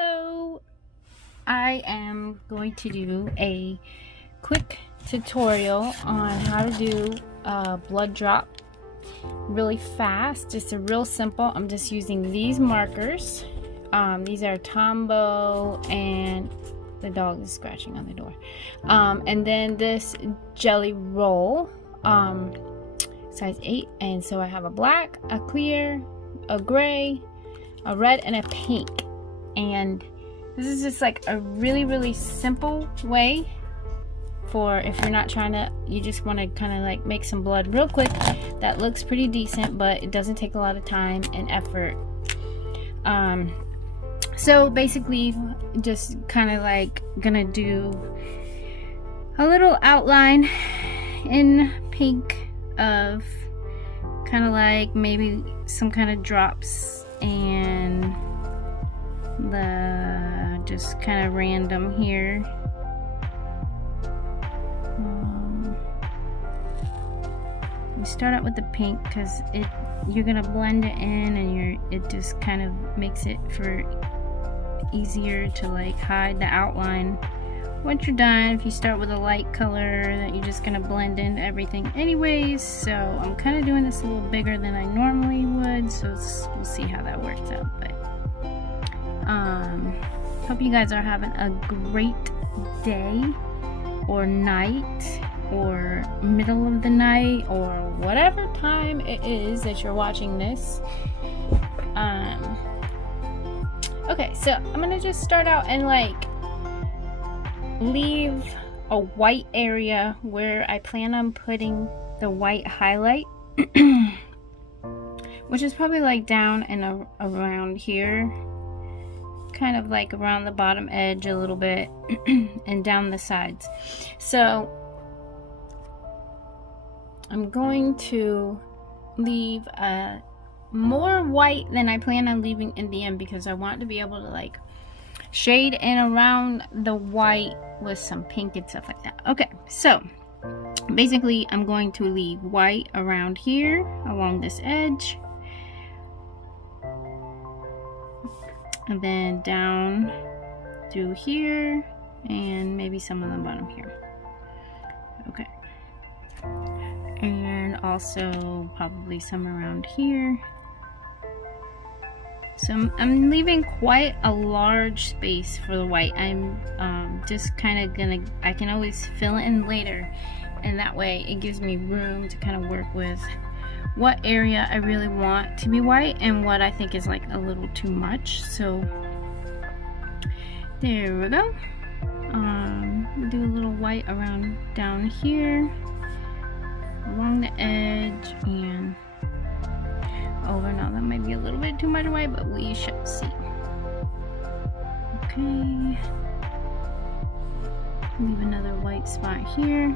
Hello, I am going to do a quick tutorial on how to do a blood drop really fast. It's a real simple. I'm just using these markers. These are Tombo, and the dog is scratching on the door. And then this jelly roll, size 8. And so I have a black, a clear, a gray, a red, and a pink. And this is just like a really simple way for if you're not trying to, you just want to kind of like make some blood real quick that looks pretty decent, but it doesn't take a lot of time and effort. So basically just kind of like gonna do a little outline in pink of kind of like maybe some kind of drops and the just kind of random here. We start out with the pink because you're gonna blend it in, and it just kind of makes it for easier to like hide the outline. Once you're done, if you start with a light color, that you're just gonna blend into everything anyways. So I'm kind of doing this a little bigger than I normally would, so we'll see how that works out. But hope you guys are having a great day or night or middle of the night or whatever time it is that you're watching this. Okay, so I'm gonna just start out and like leave a white area where I plan on putting the white highlight, which is probably like down and around here, kind of like around the bottom edge a little bit and down the sides. So I'm going to leave more white than I plan on leaving in the end, because I want to be able to like shade in around the white with some pink and stuff like that. Okay, so basically I'm going to leave white around here along this edge, and then down through here, and maybe some on the bottom here. Okay, and also probably some around here. So I'm leaving quite a large space for the white. I'm just kind of gonna, I can always fill it in later, and that way it gives me room to kind of work with what area I really want to be white and what I think is like a little too much. So there we go. We'll do a little white around down here along the edge and over. Now that might be a little bit too much white, but we shall see. Okay, leave another white spot here,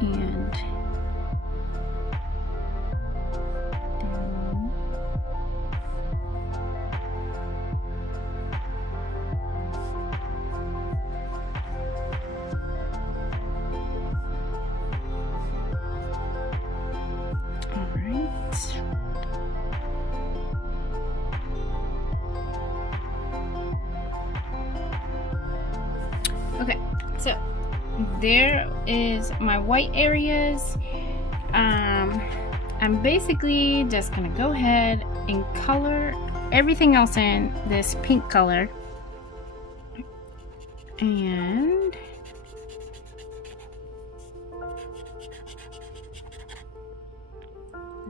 and down. Okay, so there is my white areas. I'm basically just gonna go ahead and color everything else in this pink color, and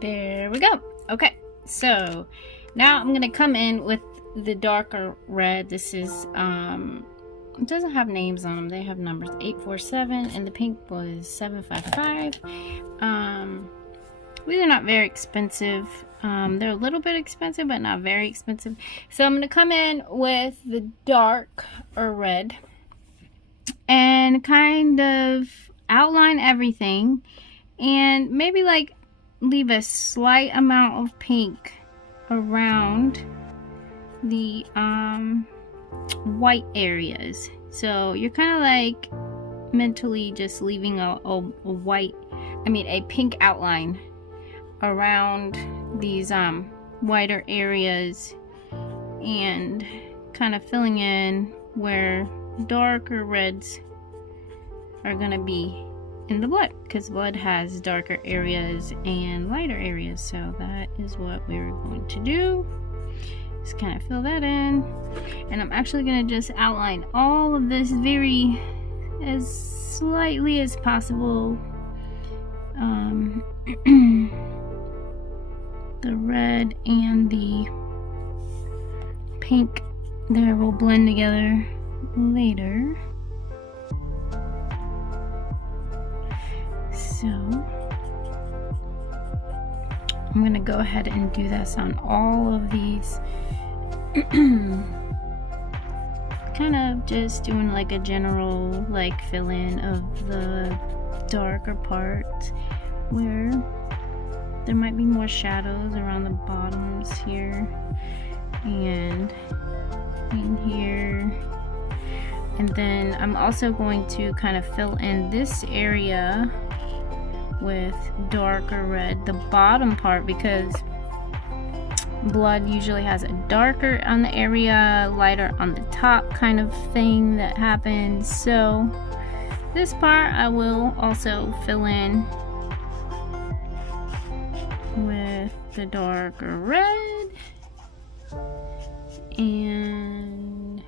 there we go. Okay, so now I'm gonna come in with the darker red. This is it doesn't have names on them, they have numbers, 847, and the pink was 755. These are not very expensive. They're a little bit expensive, but not very expensive. So I'm gonna come in with the dark or red and kind of outline everything, and maybe like leave a slight amount of pink around the white areas. So you're kind of like mentally just leaving a pink outline around these whiter areas, and kind of filling in where darker reds are gonna be in the blood, because blood has darker areas and lighter areas. So that is what we're going to do. Just kind of fill that in, and I'm actually gonna just outline all of this very as slightly as possible. The red and the pink there will blend together later. So I'm gonna go ahead and do this on all of these. Kind of just doing like a general like fill in of the darker parts where there might be more shadows around the bottoms here and in here. And then I'm also going to kind of fill in this area with darker red, the bottom part, because blood usually has a darker on the area, lighter on the top kind of thing that happens. So this part I will also fill in with the darker red. And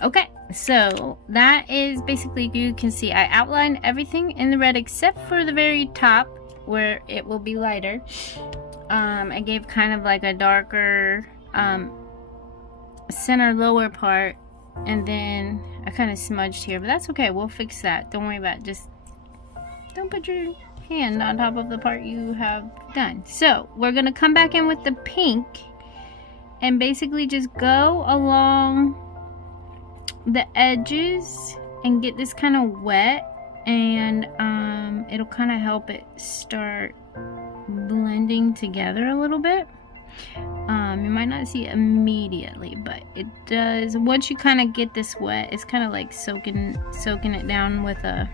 okay, so that is basically, you can see I outlined everything in the red except for the very top where it will be lighter. I gave kind of like a darker center lower part, and then I kind of smudged here, but that's okay, we'll fix that. Don't worry about it. Just don't put your hand on top of the part you have done. So we're gonna come back in with the pink and basically just go along the edges and get this kind of wet, and it'll kind of help it start blending together a little bit. You might not see it immediately, but it does once you kind of get this wet. It's kind of like soaking it down with the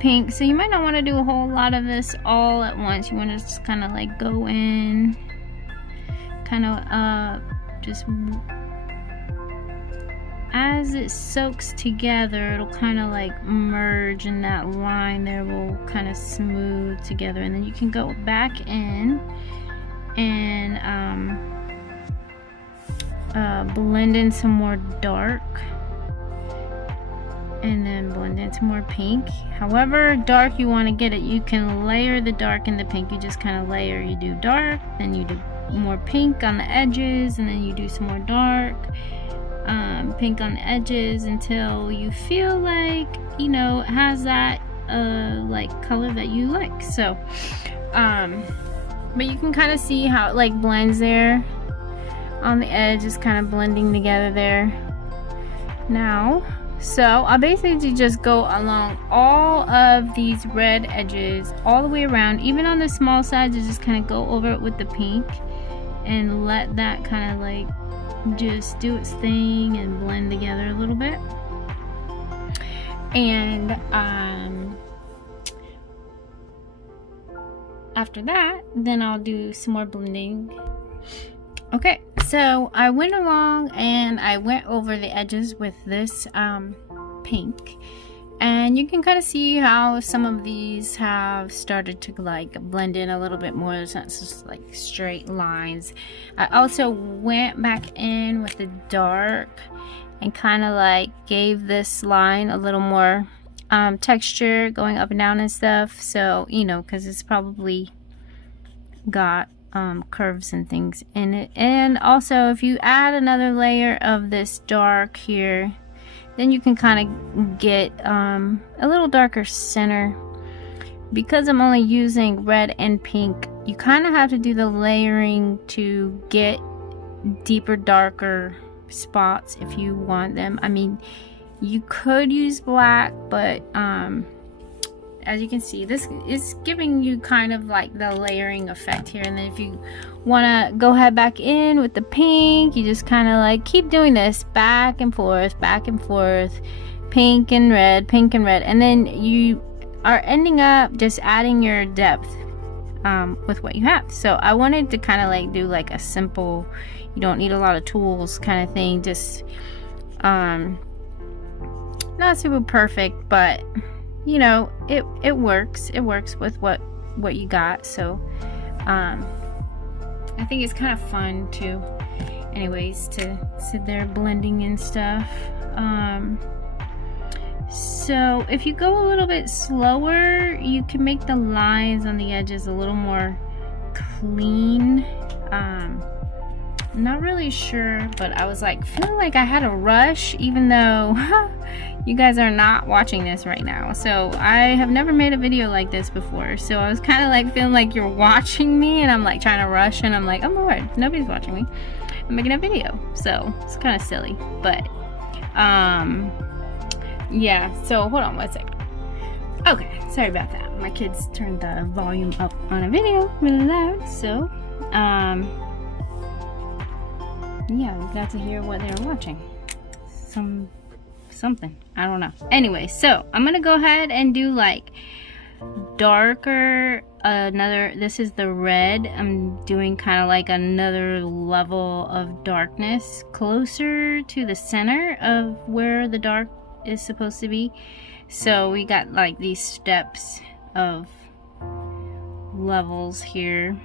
pink. So you might not want to do a whole lot of this all at once. You want to just kind of like go in, kind of just as it soaks together, it'll kind of like merge, and that line there will kind of smooth together, and then you can go back in and blend in some more dark, and then blend in some more pink. However dark you want to get it, you can layer the dark and the pink. You just kind of layer. You do dark, then you do more pink on the edges, and then you do some more dark, pink on the edges, until you feel like, you know, it has that like color that you like. So but you can kind of see how it like blends there on the edge, is kind of blending together there now. So I'll basically just go along all of these red edges all the way around, even on the small sides. Just kind of go over it with the pink and let that kind of like just do its thing and blend together a little bit. And after that, then I'll do some more blending. Okay, so I went along and I went over the edges with this pink, and you can kind of see how some of these have started to like blend in a little bit more. It's not just like straight lines. I also went back in with the dark and kind of like gave this line a little more texture going up and down and stuff. So, you know, because it's probably got curves and things in it. And also, if you add another layer of this dark here, then you can kind of get a little darker center. Because I'm only using red and pink, you kind of have to do the layering to get deeper, darker spots if you want them. I mean, you could use black, but as you can see, this is giving you kind of like the layering effect here. And then if you want to go ahead back in with the pink, you just kind of like keep doing this back and forth, pink and red, and then you are ending up just adding your depth with what you have. So I wanted to kind of like do like a simple, you don't need a lot of tools kind of thing, just not super perfect, but you know, it works with what you got. So I think it's kind of fun to anyways to sit there blending and stuff. So if you go a little bit slower, you can make the lines on the edges a little more clean. Not really sure, but I was like feeling like I had a rush, even though you guys are not watching this right now. So I have never made a video like this before, so I was kind of like feeling like you're watching me and I'm like trying to rush, and I'm like, oh Lord, nobody's watching me, I'm making a video. So it's kind of silly, but yeah, so hold on one second. Okay, sorry about that. My kids turned the volume up on a video really loud, so yeah, we got to hear what they were watching. Something, I don't know. Anyway, so I'm gonna go ahead and do like darker, this is the red. I'm doing kind of like another level of darkness closer to the center of where the dark is supposed to be. So we got like these steps of levels here.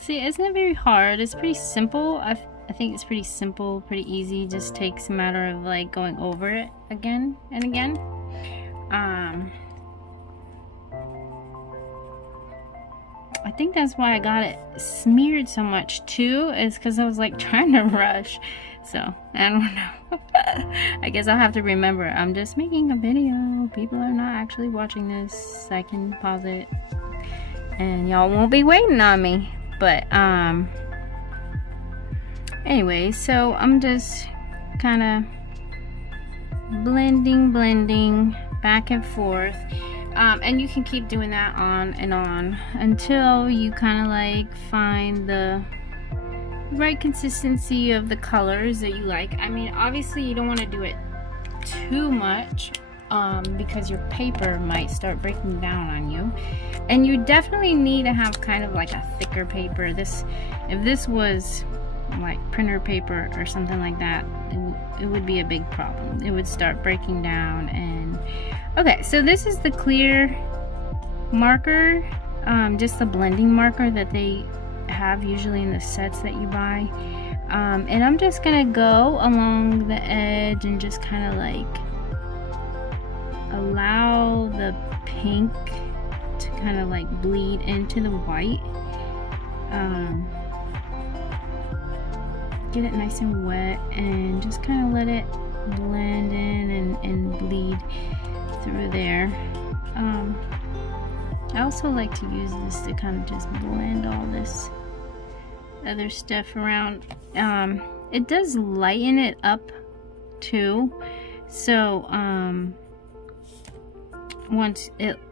See, it's not very hard. It's pretty simple. I think it's pretty simple, pretty easy. Just takes a matter of like going over it again and again. I think that's why I got it smeared so much too, is because I was like trying to rush. So I don't know. I guess I'll have to remember, I'm just making a video. People are not actually watching this. I can pause it and y'all won't be waiting on me. But anyway, so I'm just kind of blending back and forth, and you can keep doing that on and on until you kind of like find the right consistency of the colors that you like. I mean, obviously you don't want to do it too much because your paper might start breaking down on you, and you definitely need to have kind of like a thicker paper. If this was like printer paper or something like that, it would be a big problem. It would start breaking down. And okay, so this is the clear marker, just the blending marker that they have usually in the sets that you buy, and I'm just gonna go along the edge and just kind of like allow the pink to kind of like bleed into the white. Get it nice and wet and just kind of let it blend in and bleed through there. I also like to use this to kind of just blend all this other stuff around. It does lighten it up too, so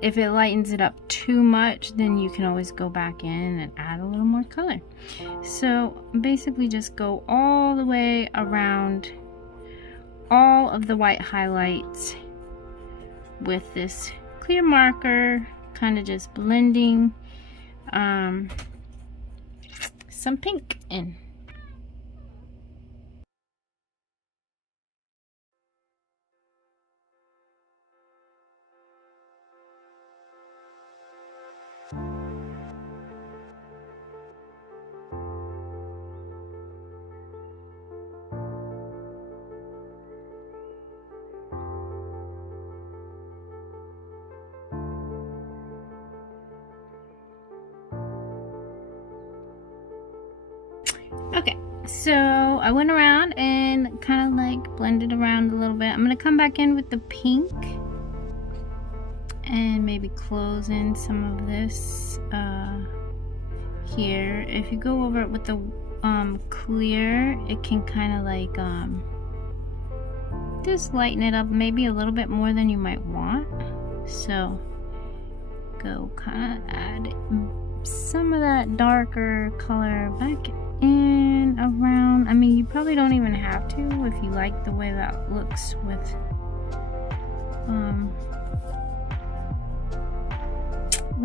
if it lightens it up too much, then you can always go back in and add a little more color. So basically just go all the way around all of the white highlights with this clear marker, kind of just blending some pink in. Okay, so I went around and kind of like blended around a little bit. I'm gonna come back in with the pink and maybe close in some of this here. If you go over it with the clear, it can kind of like just lighten it up maybe a little bit more than you might want. So go kind of add some of that darker color back in around. I mean, you probably don't even have to if you like the way that looks with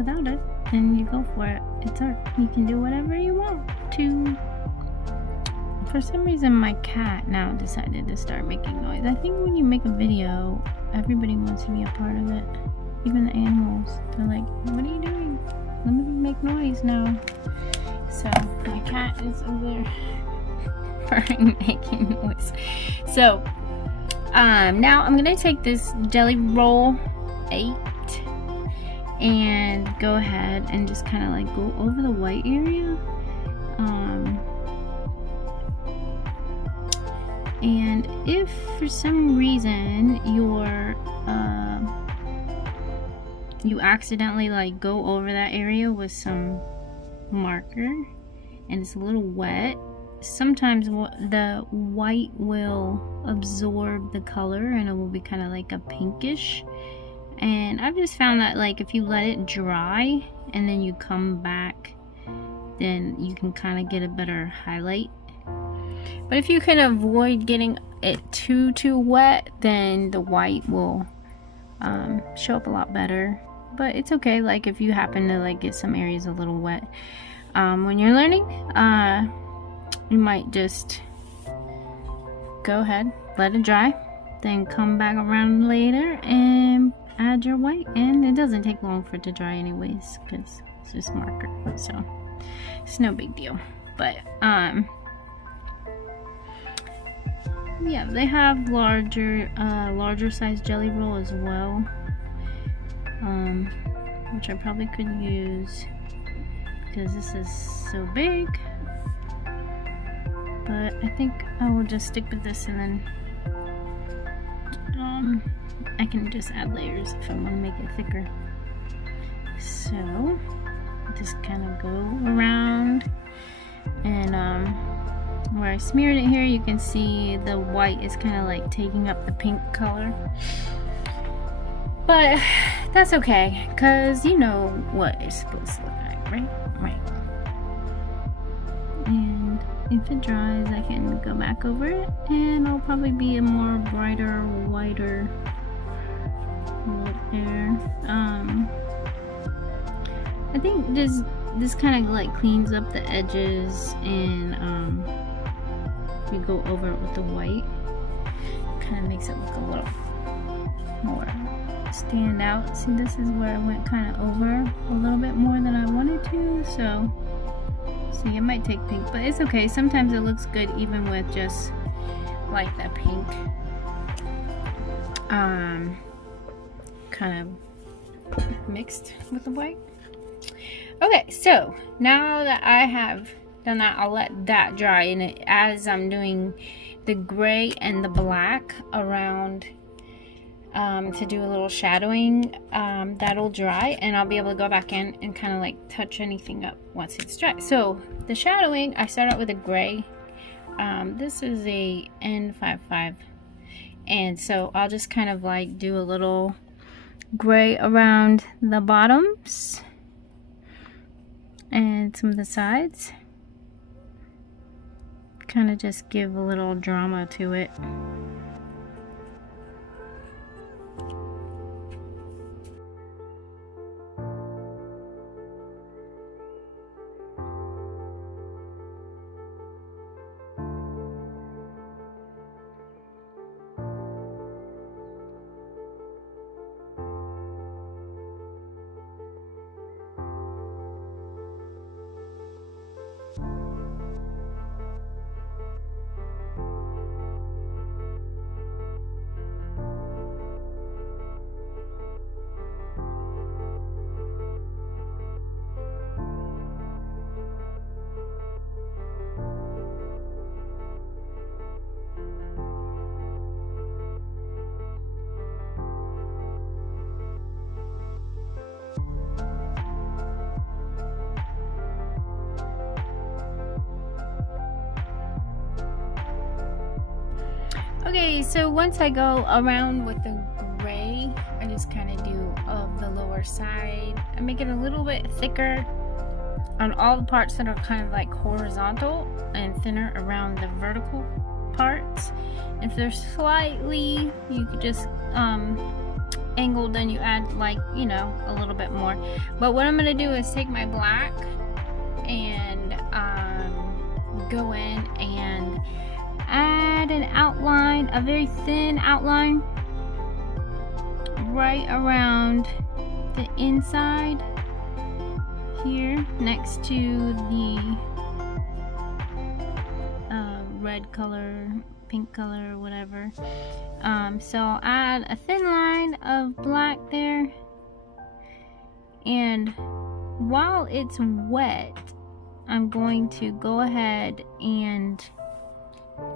without it, then you go for it. It's art. You can do whatever you want to. For some reason, my cat now decided to start making noise. I think when you make a video, everybody wants to be a part of it. Even the animals. They're like, what are you doing? Let me make noise now. So my cat is over there purring, making noise. So now I'm gonna take this Jelly Roll 8 and go ahead and just kind of like go over the white area. And if for some reason you accidentally like go over that area with some marker and it's a little wet, sometimes the white will absorb the color and it will be kind of like a pinkish. And I've just found that like if you let it dry and then you come back, then you can kind of get a better highlight. But if you can avoid getting it too wet, then the white will show up a lot better. But it's okay, like if you happen to like get some areas a little wet when you're learning, you might just go ahead, let it dry, then come back around later and add your white. And it doesn't take long for it to dry anyways, because it's just marker, so it's no big deal. But yeah, they have larger size Jelly Roll as well, which I probably could use because this is so big. But I think I will just stick with this, and then I can just add layers if I want to make it thicker. So just kind of go around, and where I smeared it here, you can see the white is kind of like taking up the pink color. But that's okay, because you know what it's supposed to look like, right? Right. And if it dries, I can go back over it, and it'll probably be a more brighter, whiter look there. I think this kind of like cleans up the edges, and we go over it with the white, kind of makes it look a little more stand out. See, this is where I went kind of over a little bit more than I wanted to, so see, it might take pink, but it's okay. Sometimes it looks good even with just like that pink kind of mixed with the white. Okay, so now that I have done that, I'll let that dry, and as I'm doing the gray and the black around to do a little shadowing, that'll dry, and I'll be able to go back in and kind of like touch anything up once it's dry. So the shadowing, I start out with a gray. This is a N55, and so I'll just kind of like do a little gray around the bottoms and some of the sides, kind of just give a little drama to it. Okay, so once I go around with the gray, I just kind of do the lower side. I make it a little bit thicker on all the parts that are kind of like horizontal, and thinner around the vertical parts. If they're slightly, you could just angle, then you add, like, you know, a little bit more. But what I'm gonna do is take my black and go in and add an outline, a very thin outline right around the inside here next to the red color, pink color, whatever. So I'll add a thin line of black there, and while it's wet, I'm going to go ahead and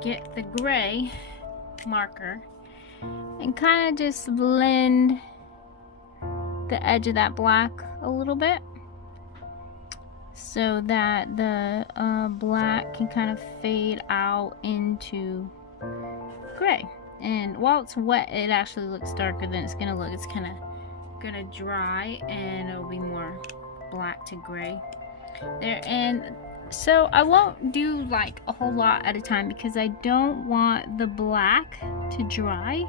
get the gray marker and kind of just blend the edge of that black a little bit so that the black can kind of fade out into gray. And while it's wet, it actually looks darker than it's gonna look. It's kind of gonna dry and it'll be more black to gray there. And so I won't do like a whole lot at a time because I don't want the black to dry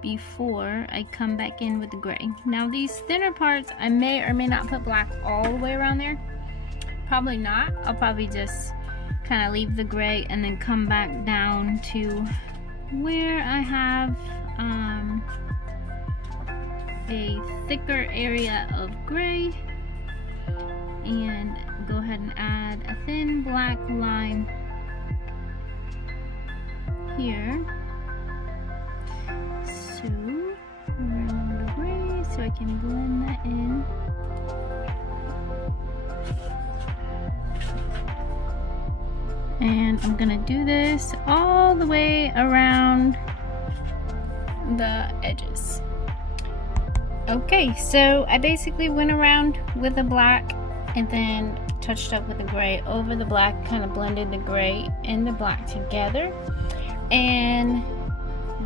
before I come back in with the gray. Now these thinner parts, I may or may not put black all the way around there. Probably not. I'll probably just kind of leave the gray and then come back down to where I have a thicker area of gray, and go ahead and add a thin black line here. So around the gray, so I can blend that in. And I'm gonna do this all the way around the edges. Okay, so I basically went around with the black and then touched up with the gray over the black, kind of blended the gray and the black together. And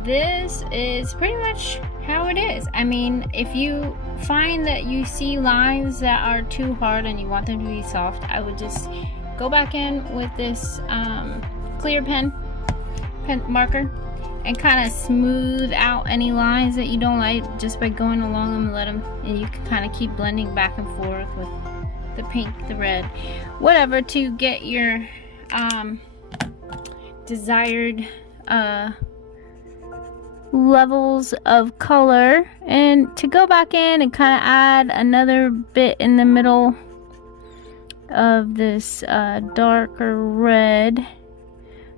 this is pretty much how it is. I mean, if you find that you see lines that are too hard and you want them to be soft, I would just go back in with this clear pen marker and kind of smooth out any lines that you don't like just by going along them, and you can kind of keep blending back and forth with the pink, the red, whatever, to get your desired levels of color, and to go back in and kind of add another bit in the middle of this darker red.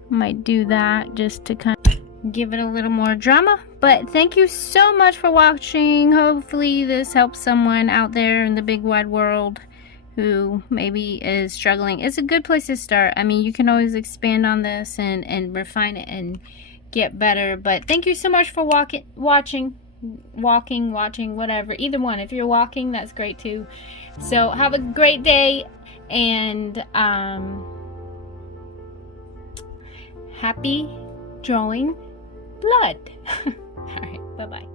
Might do that just to kind of give it a little more drama. But thank you so much for watching. Hopefully this helps someone out there in the big wide world who maybe is struggling. It's a good place to start. I mean, you can always expand on this and refine it and get better. But thank you so much for watching, whatever, either one. If you're walking, that's great too. So have a great day, and happy drawing blood. All right, bye-bye.